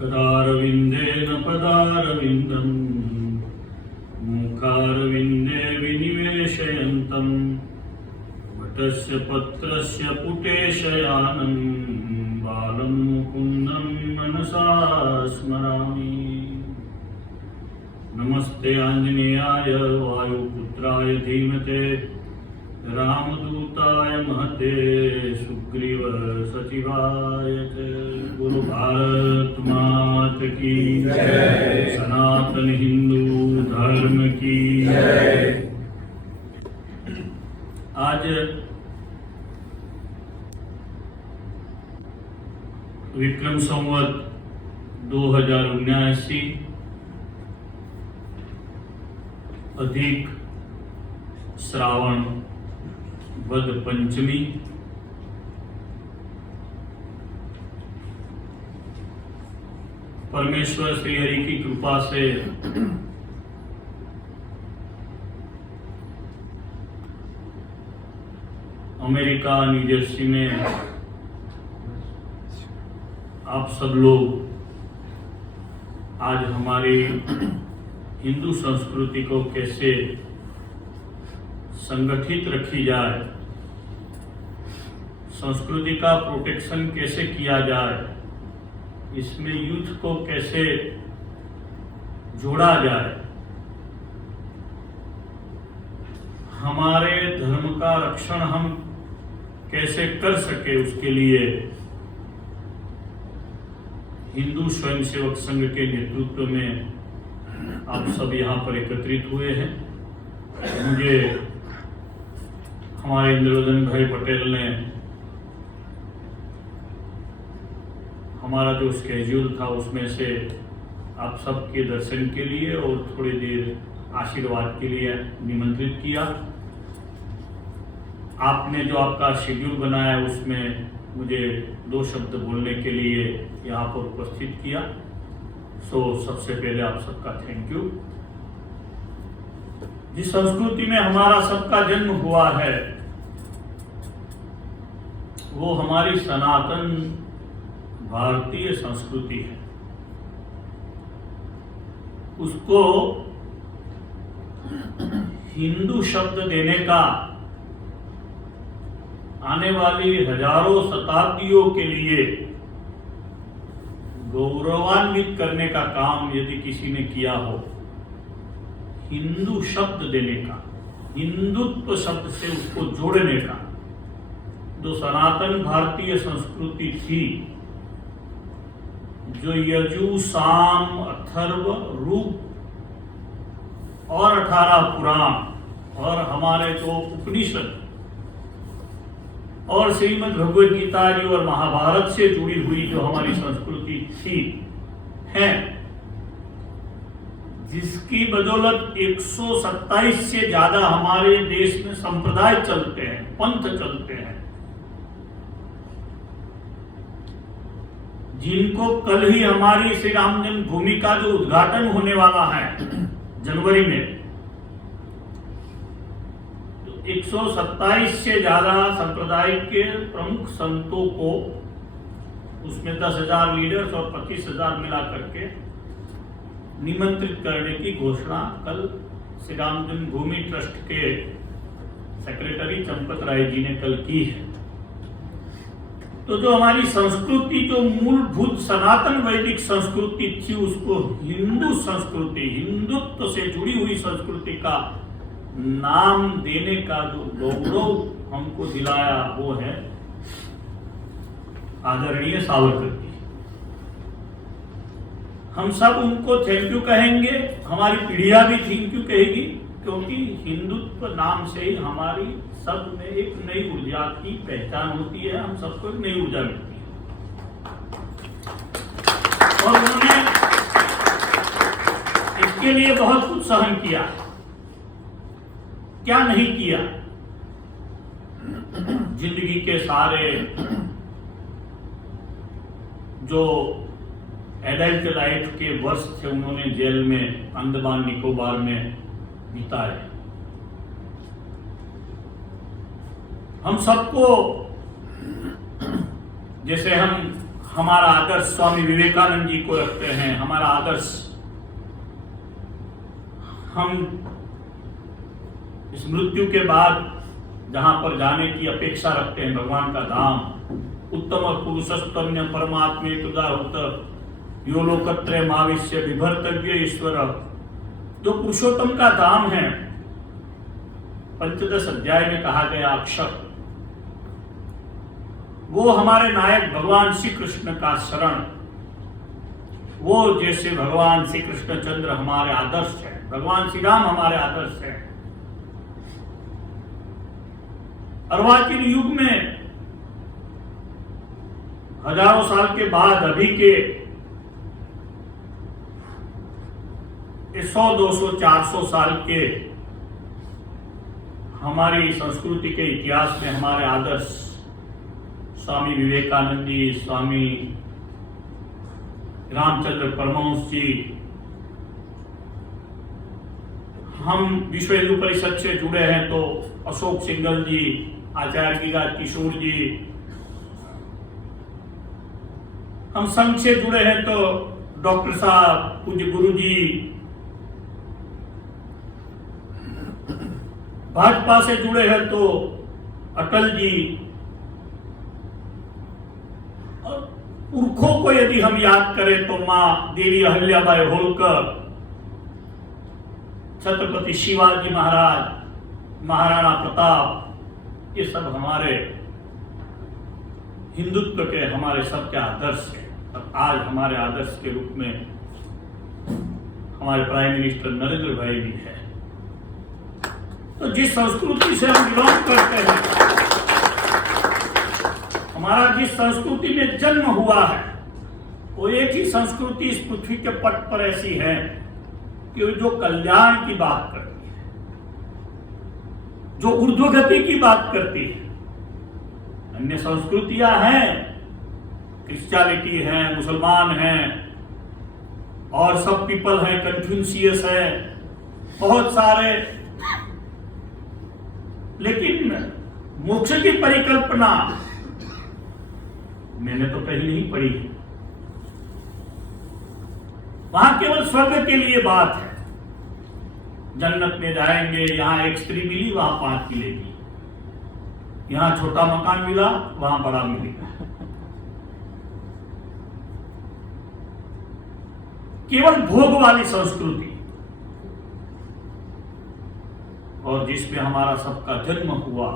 करारविन्देन पदारविन्दम् मुखारविन्दे विनिवेशयन्तम् वटस्य पत्रस्य पुटे शयानं बालं मुकुन्दं मनसा स्मरामि। नमस्ते आंजनेयाय वायुपुत्राय धीमते रामदूताय महते सुग्रीव सचिवाय च। गुरु भारत मात की जय। सनातन हिंदू धर्म की जय। आज विक्रम संवत 2079 अधिक श्रावण वद पंचमी। परमेश्वर श्री हरि की कृपा से अमेरिका न्यूजर्सी में आप सब लोग आज हमारी हिंदू संस्कृति को कैसे संगठित रखी जाए, संस्कृति का प्रोटेक्शन कैसे किया जाए, इसमें यूथ को कैसे जोड़ा जाए, हमारे धर्म का रक्षण हम कैसे कर सके, उसके लिए हिंदू स्वयंसेवक संघ के नेतृत्व में आप सब यहाँ पर एकत्रित हुए हैं। मुझे हमारे इंद्रवदन भाई पटेल ने हमारा जो स्केड्यूल था उसमें से आप सबके दर्शन के लिए और थोड़ी देर आशीर्वाद के लिए निमंत्रित किया। आपने जो आपका शेड्यूल बनाया उसमें मुझे 2 शब्द बोलने के लिए यहाँ पर उपस्थित किया। सबसे पहले आप सबका थैंक यू। जिस संस्कृति में हमारा सबका जन्म हुआ है वो हमारी सनातन भारतीय संस्कृति है। उसको हिंदू शब्द देने का आने वाली हजारों शताब्दियों के लिए गौरवान्वित करने का काम यदि किसी ने किया हो, हिंदू शब्द देने का, हिंदुत्व शब्द से उसको जोड़ने का, जो सनातन भारतीय संस्कृति थी, जो यजु साम अथर्व रूप और 18 पुराण और हमारे जो उपनिषद और श्रीमद् भगवद गीता जी और महाभारत से जुड़ी हुई जो हमारी संस्कृति थी है, जिसकी बदौलत 127 से ज्यादा हमारे देश में संप्रदाय चलते हैं, पंथ चलते हैं, जिनको कल ही हमारी श्री राम जन्मभूमि का जो उद्घाटन होने वाला है जनवरी में, 127 से ज्यादा संप्रदाय के प्रमुख संतों को, उसमें 10,000 लीडर्स और 25,000 मिला करके निमंत्रित करने की घोषणा कल श्री राम जन्मभूमि ट्रस्ट के सेक्रेटरी चंपत राय जी ने कल की है। तो जो हमारी संस्कृति, जो मूलभूत सनातन वैदिक संस्कृति थी, उसको हिंदू संस्कृति, हिंदुत्व से जुड़ी हुई संस्कृति का नाम देने का जो गौरव हमको दिलाया वो है आदरणीय सावरकर जी। हम सब उनको थैंक यू कहेंगे, हमारी पीढ़ियां भी थैंक यू कहेगी, क्योंकि हिंदुत्व नाम से ही हमारी सब में एक नई ऊर्जा की पहचान होती है, हम सबको एक नई ऊर्जा मिलती है। और उन्होंने इसके लिए बहुत कुछ सहन किया, क्या नहीं किया। जिंदगी के सारे जो एडल्ट लाइफ के वर्ष थे उन्होंने जेल में अंडमान निकोबार में बिताए। हम सबको, जैसे हम हमारा आदर्श स्वामी विवेकानंद जी को रखते हैं। हमारा आदर्श हम इस मृत्यु के बाद जहां पर जाने की अपेक्षा रखते हैं, भगवान का धाम, उत्तम पुरुषस्तन्य परमात्मे तुदाहुत यो लोकत्रय माविष्य विभर्तव्य ईश्वर, जो पुरुषोत्तम का धाम है, पंचदश अध्याय में कहा गया अक्षर, वो हमारे नायक भगवान श्री कृष्ण का शरण, वो जैसे भगवान श्री कृष्णचंद्र हमारे आदर्श है, भगवान श्री राम हमारे आदर्श है। अर्वाचीन युग में हजारों साल के बाद अभी के 100, 200, 400 साल के हमारी संस्कृति के इतिहास में हमारे आदर्श स्वामी विवेकानंद जी, स्वामी रामचंद्र परमहंस जी, हम विश्व हिंदू परिषद से जुड़े हैं तो अशोक सिंघल जी, आचार्य गिरिराज किशोर जी, हम संघ से जुड़े हैं तो डॉक्टर साहब, पूज्य गुरु जी, भाजपा से जुड़े हैं तो अटल जी। पुरखों को यदि हम याद करें तो मां देवी अहिल्याबाई होलकर, छत्रपति शिवाजी महाराज, महाराणा प्रताप, ये सब हमारे हिंदुत्व के, हमारे सबके आदर्श हैं। और आज हमारे आदर्श के रूप में हमारे प्राइम मिनिस्टर नरेंद्र भाई भी है। तो जिस संस्कृति से हम बिलोंग करते हैं, हमारा जिस संस्कृति में जन्म हुआ है, वो एक ही संस्कृति इस पृथ्वी के पट पर ऐसी है कि जो कल्याण की बात करती है, जो ऊर्ध्वगति की बात करती है। अन्य संस्कृतियां हैं, क्रिश्चियनिटी है, मुसलमान हैं, और सब पीपल हैं, कन्फ्यूशियस है, बहुत सारे, लेकिन मोक्ष की परिकल्पना मैंने तो कहीं नहीं पढ़ी है। वहां केवल स्वर्ग के लिए बात है, जन्नत में जाएंगे, यहां एक स्त्री मिली, वहां 5 मिलेगी, यहां छोटा मकान मिला, वहां बड़ा मिलेगा। केवल भोग वाली संस्कृति, और जिसमें हमारा सबका जन्म हुआ,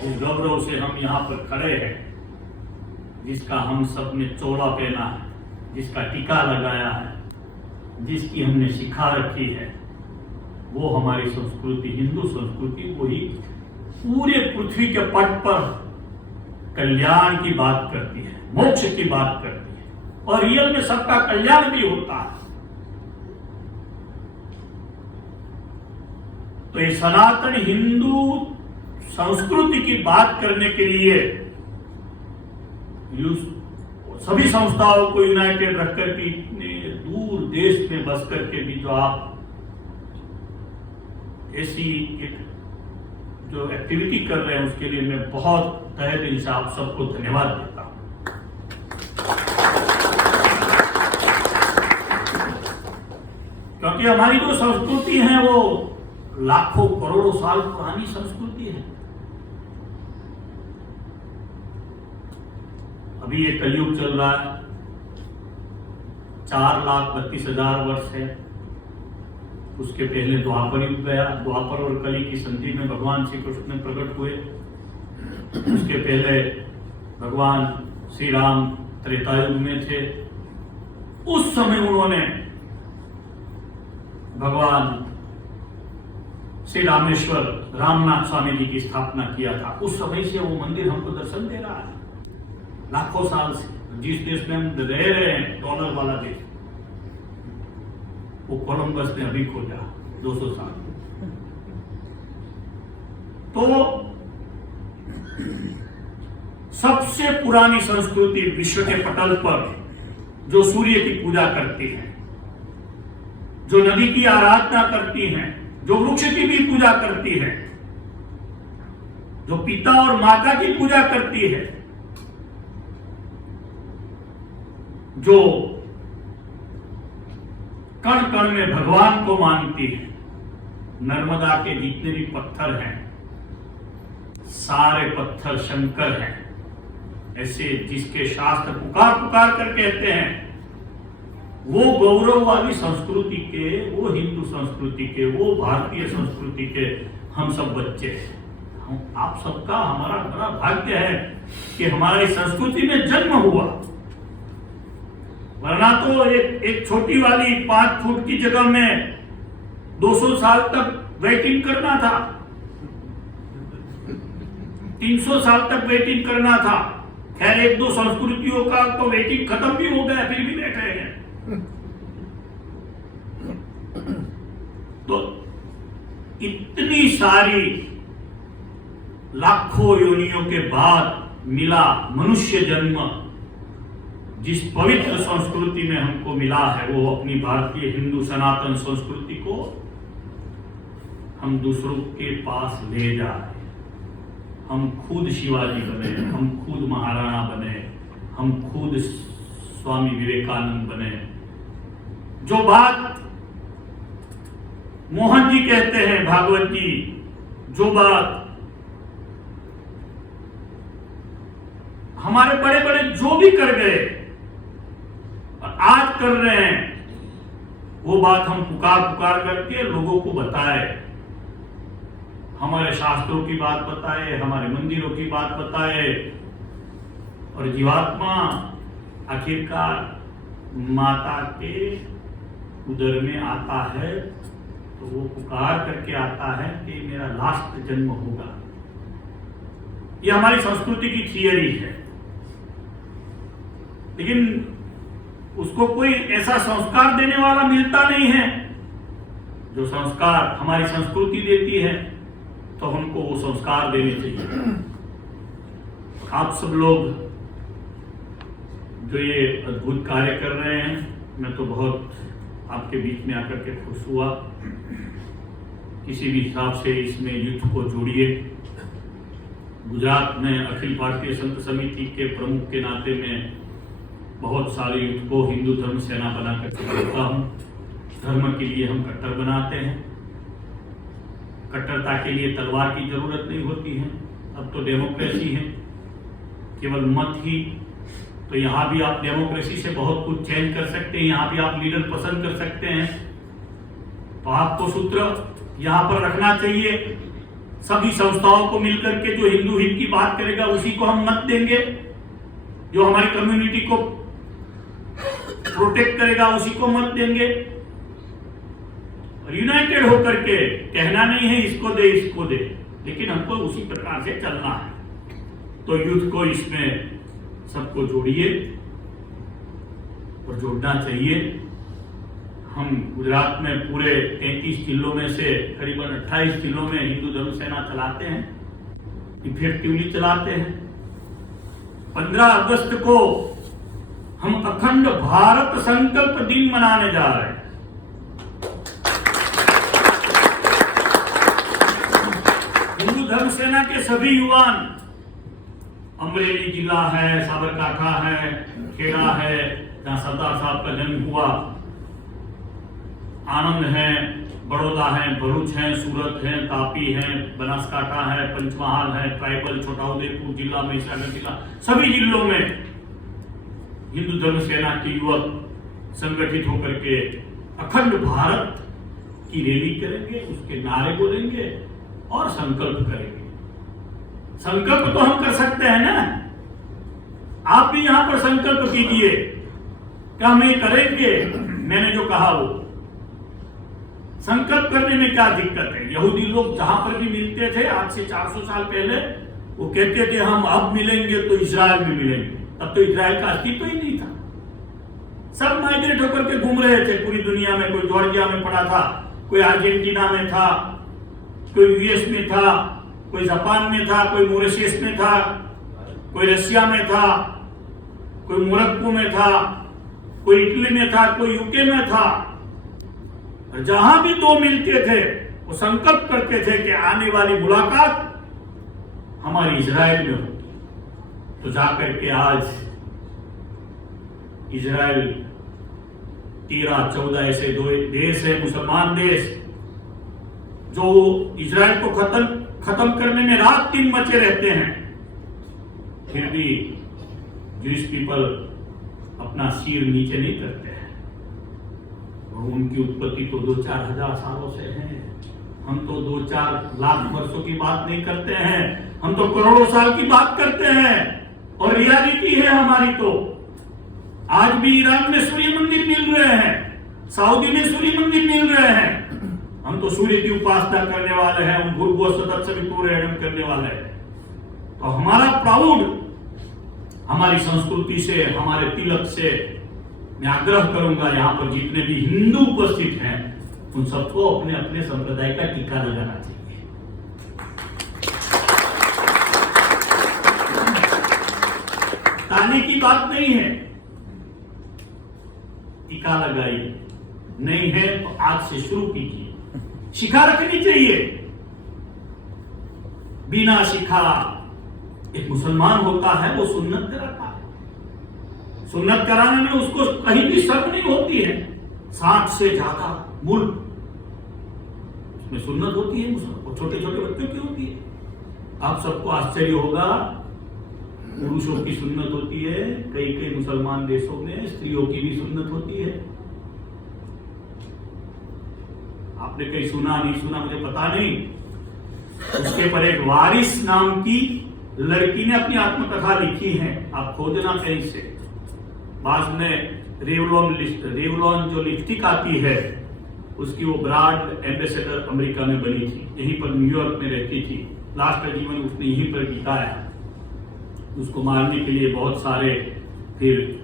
उस गौरव से हम यहाँ पर खड़े हैं, जिसका हम सब ने चोला पहना है, जिसका टीका लगाया है, जिसकी हमने शिखा रखी है, वो हमारी संस्कृति, हिंदू संस्कृति, वही पूरे पृथ्वी के पट पर कल्याण की बात करती है, मोक्ष की बात करती है, और रियल में सबका कल्याण भी होता है। तो ये सनातन हिंदू संस्कृति की बात करने के लिए सभी संस्थाओं को यूनाइटेड रखकर के इतने दूर देश में बस करके भी जो आप ऐसी एक जो एक्टिविटी कर रहे हैं, उसके लिए मैं बहुत तहे दिल से आप सबको धन्यवाद देता हूं। क्योंकि हमारी जो संस्कृति है वो लाखों करोड़ों साल पुरानी संस्कृति है। अभी ये कलयुग चल रहा है, 4,32,000 वर्ष है। उसके पहले द्वापर युग गया, द्वापर और कली की संधि में भगवान श्री कृष्ण प्रकट हुए। उसके पहले भगवान श्री राम त्रेता युग में थे। उस समय उन्होंने भगवान श्री रामेश्वर रामनाथ स्वामी जी की स्थापना किया था। उस समय से वो मंदिर हमको दर्शन दे रहा है, लाखों साल से। जिस देश में हम रह रहे हैं, डॉलर वाला देश, वो कोलंबस ने अभी खोजा 200 साल। तो सबसे पुरानी संस्कृति विश्व के पटल पर जो सूर्य की पूजा करती है, जो नदी की आराधना करती हैं, जो वृक्ष की भी पूजा करती है, जो पिता और माता की पूजा करती है, जो कण कण में भगवान को मानती है, नर्मदा के जितने भी पत्थर हैं सारे पत्थर शंकर हैं, ऐसे जिसके शास्त्र पुकार पुकार कर कहते हैं, वो गौरववादी संस्कृति के, वो हिंदू संस्कृति के, वो भारतीय संस्कृति के हम सब बच्चे हैं। आप सबका हमारा बड़ा भाग्य है कि हमारी संस्कृति में जन्म हुआ, वरना तो एक छोटी वाली 5 फुट की जगह में 200 साल तक वेटिंग करना था, 300 साल तक वेटिंग करना था। खैर 1-2 संस्कृतियों का तो वेटिंग खत्म भी हो गया, फिर भी बैठे हैं। तो इतनी सारी लाखों योनियों के बाद मिला मनुष्य जन्म, जिस पवित्र संस्कृति में हमको मिला है, वो अपनी भारतीय हिंदू सनातन संस्कृति को हम दूसरों के पास ले जा रहे हैं। हम खुद शिवाजी बने, हम खुद महाराणा बने, हम खुद स्वामी विवेकानंद बने। जो बात मोहन जी कहते हैं भागवत जी, जो बात हमारे बड़े बड़े जो भी कर गए और आज कर रहे हैं, वो बात हम पुकार पुकार करके लोगों को बताए, हमारे शास्त्रों की बात बताए, हमारे मंदिरों की बात बताए। और जीवात्मा आखिरकार माता के उदर में आता है तो वो पुकार करके आता है कि मेरा लास्ट जन्म होगा। ये हमारी संस्कृति की थियरी है, लेकिन उसको कोई ऐसा संस्कार देने वाला मिलता नहीं है। जो संस्कार हमारी संस्कृति देती है तो हमको वो संस्कार देने चाहिए। आप सब लोग जो ये अद्भुत कार्य कर रहे हैं, मैं तो बहुत आपके बीच में आकर के खुश हुआ। किसी भी हिसाब से इसमें युद्ध को जोड़िए। गुजरात में अखिल भारतीय संत समिति के प्रमुख के नाते में बहुत सारे युद्ध को हिंदू धर्म सेना बना करके करता हूँ। धर्म के लिए हम कट्टर बनाते हैं, कट्टरता के लिए तलवार की जरूरत नहीं होती है। अब तो डेमोक्रेसी है, केवल मत ही। तो यहाँ भी आप डेमोक्रेसी से बहुत कुछ चेंज कर सकते हैं, यहाँ भी आप लीडर पसंद कर सकते हैं। तो आपको सूत्र यहाँ पर रखना चाहिए। सभी संस्थाओं को मिलकर के जो हिंदू हित की बात करेगा उसी को हम मत देंगे, जो हमारी कम्युनिटी को प्रोटेक्ट करेगा उसी को मत देंगे। यूनाइटेड होकर के कहना नहीं है इसको दे इसको दे, लेकिन हमको उसी प्रकार से चलना है। तो युद्ध को इसमें सबको जोड़िए और जोड़ना चाहिए। हम गुजरात में पूरे 33 जिलों में से करीबन 28 जिलों में हिंदू धर्म सेना चलाते हैं, इफेक्टिवली चलाते हैं। 15 अगस्त को हम अखंड भारत संकल्प दिन मनाने जा रहे हैं। हिंदू धर्म सेना के सभी युवान, अमरेली जिला है, साबरकांठा है, खेड़ा है जहां सरदार साहब का जन्म हुआ, आनंद है, बड़ौदा है, भरूच है, सूरत है, तापी है, बनासकांठा है, पंचमहाल है, ट्राइबल, छोटाउदेपुर जिला, महिसागर जिला, सभी जिलों में हिंदू धर्म सेना के युवक संगठित होकर के अखंड भारत की रैली करेंगे, उसके नारे बोलेंगे और संकल्प करेंगे। संकल्प तो हम कर सकते हैं ना, आप भी यहां पर संकल्प कीजिए कि हम ये करेंगे। मैंने जो कहा वो संकल्प करने में क्या दिक्कत है। यहूदी लोग जहां पर भी मिलते थे आज से 400 साल पहले, वो कहते थे हम अब मिलेंगे तो इजराइल में मिलेंगे। तब तो इजराइल का अस्तित्व ही नहीं था, सब माइग्रेट होकर के घूम रहे थे पूरी दुनिया में। कोई जॉर्जिया में पड़ा था, कोई अर्जेंटीना में था, कोई यूएस में था, कोई जापान में था, कोई मॉरिशस में था, कोई रशिया में था, कोई मोरक्को में था, कोई इटली में था, कोई यूके में था। और जहां भी दो मिलते थे वो संकल्प करते थे कि आने वाली मुलाकात हमारी इजराइल में होगी। तो जाकर के आज इजराइल 13-14 ऐसे दो देश है, मुसलमान देश, जो इजराइल को खत्म करने में रात दिन मचे रहते हैं, फिर भी जूइश पीपल अपना सिर नीचे नहीं करते हैं। और उनकी उत्पत्ति तो 2-4 हजार सालों से है। हम तो 2-4 लाख वर्षों की बात नहीं करते हैं, हम तो करोड़ों साल की बात करते हैं। और रियलिटी है हमारी तो, आज भी ईरान में सूर्य मंदिर मिल रहे हैं, सऊदी में सूर्य मंदिर मिल रहे हैं। हम तो सूर्य की उपासना करने वाले हैं, हम भूर्भुवः स्वतः सवितुर्वरेण्यम करने वाले हैं। तो हमारा प्राउड हमारी संस्कृति से, हमारे तिलक से मैं आग्रह करूंगा, यहां पर जितने भी हिंदू उपस्थित हैं उन सबको अपने अपने संप्रदाय का टीका लगाना चाहिए। ताने की बात नहीं है, टीका लगाइए। नहीं है तो आज से शुरू कीजिए। शिखा रखनी चाहिए। बिना शिखा एक मुसलमान होता है, वो सुन्नत कराता है। सुन्नत कराने में उसको कहीं भी शर्म नहीं होती है। 60 से ज्यादा मुल्क उसमें सुन्नत होती है, छोटे छोटे बच्चों की होती है। आप सबको आश्चर्य होगा, पुरुषों की सुन्नत होती है, कई कई मुसलमान देशों में स्त्रियों की भी सुन्नत होती है। आपने कहीं सुना नहीं सुना मुझे पता नहीं। उसके पर एक वारिस नाम की लड़की ने अपनी आत्मकथा लिखी है, आप खोजना कहीं से। बाद में रेवलॉन जो लिपस्टिक आती है, उसकी वो ब्रांड एम्बेसडर अमेरिका में बनी थी, यहीं पर न्यूयॉर्क में रहती थी। लास्ट का जीवन उसने यहीं पर बिताया। उसको मारने के लिए बहुत सारे फिर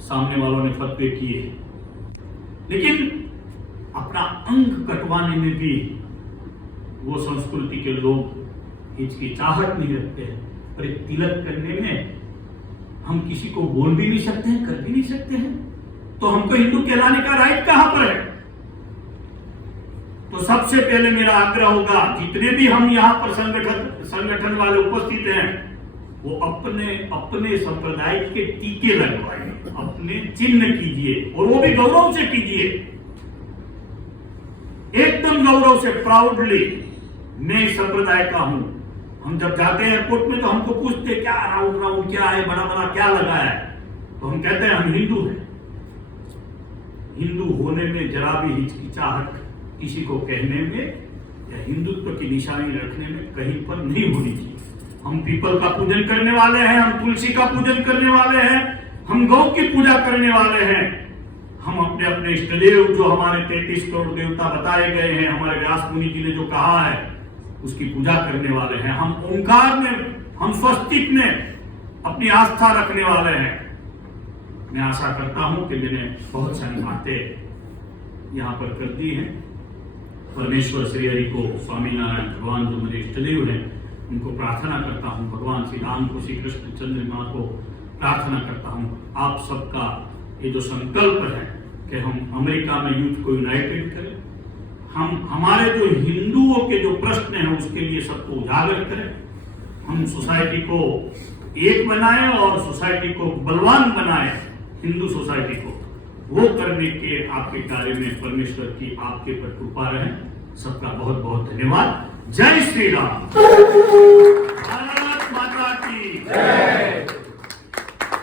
सामने वालों ने फतवे किए, लेकिन अपना अंग कटवाने में भी वो संस्कृति के लोग हिचकिचाहट नहीं रखते हैं। पर एक तिलक करने में हम किसी को बोल भी नहीं सकते हैं, कर भी नहीं सकते हैं, तो हमको हिंदू कहलाने का राइट कहां पर है? तो सबसे पहले मेरा आग्रह होगा, जितने भी हम यहाँ पर संगठन वाले उपस्थित हैं, वो अपने अपने संप्रदाय के टीके लगवाइए, अपने चिन्ह कीजिए, और वो भी गौरव से कीजिए, एकदम गौरव से, प्राउडली मैं इस संप्रदाय का हूं। हम जब जाते हैं एयरपोर्ट में तो हमको पूछते क्या राउंड क्या है, बड़ा बड़ा क्या लगा है, तो हम कहते हैं हम हिंदू हैं। हिंदू होने में जरा भी हिचकिचाहट किसी को कहने में या हिंदुत्व की निशानी रखने में कहीं पर नहीं होनी चाहिए। हम पीपल का पूजन करने वाले हैं, हम तुलसी का पूजन करने वाले हैं, हम गौ की पूजा करने वाले हैं। हम अपने अपने इष्टदेव जो हमारे 33 करोड़ देवता बताए गए हैं, हमारे व्यास मुनि जी ने जो कहा है, उसकी पूजा करने वाले हैं। हम ओंकार में, हम स्वस्तिक में अपनी आस्था रखने वाले हैं। मैं आशा करता हूं कि मैंने बहुत सारी बातें यहाँ पर कर दी हैं। परमेश्वर श्री हरि को, स्वामीनारायण भगवान जो मेरे इष्टदेव हैं, उनको प्रार्थना करता हूँ, भगवान श्री राम को, श्री कृष्ण चंद्रमा को प्रार्थना करता हूँ, आप सबका ये जो संकल्प है कि हम अमेरिका में यूथ को यूनाइटेड करें, हम हमारे जो हिंदुओं के जो प्रश्न हैं उसके लिए सबको उजागर करें, हम सोसाइटी को एक बनाएं और सोसाइटी को बलवान बनाएं, हिंदू सोसाइटी को। वो करने के आपके कार्य में परमेश्वर की आपके पर कृपा रहे। सबका बहुत बहुत धन्यवाद। जय श्री राम। भारत माता की जय।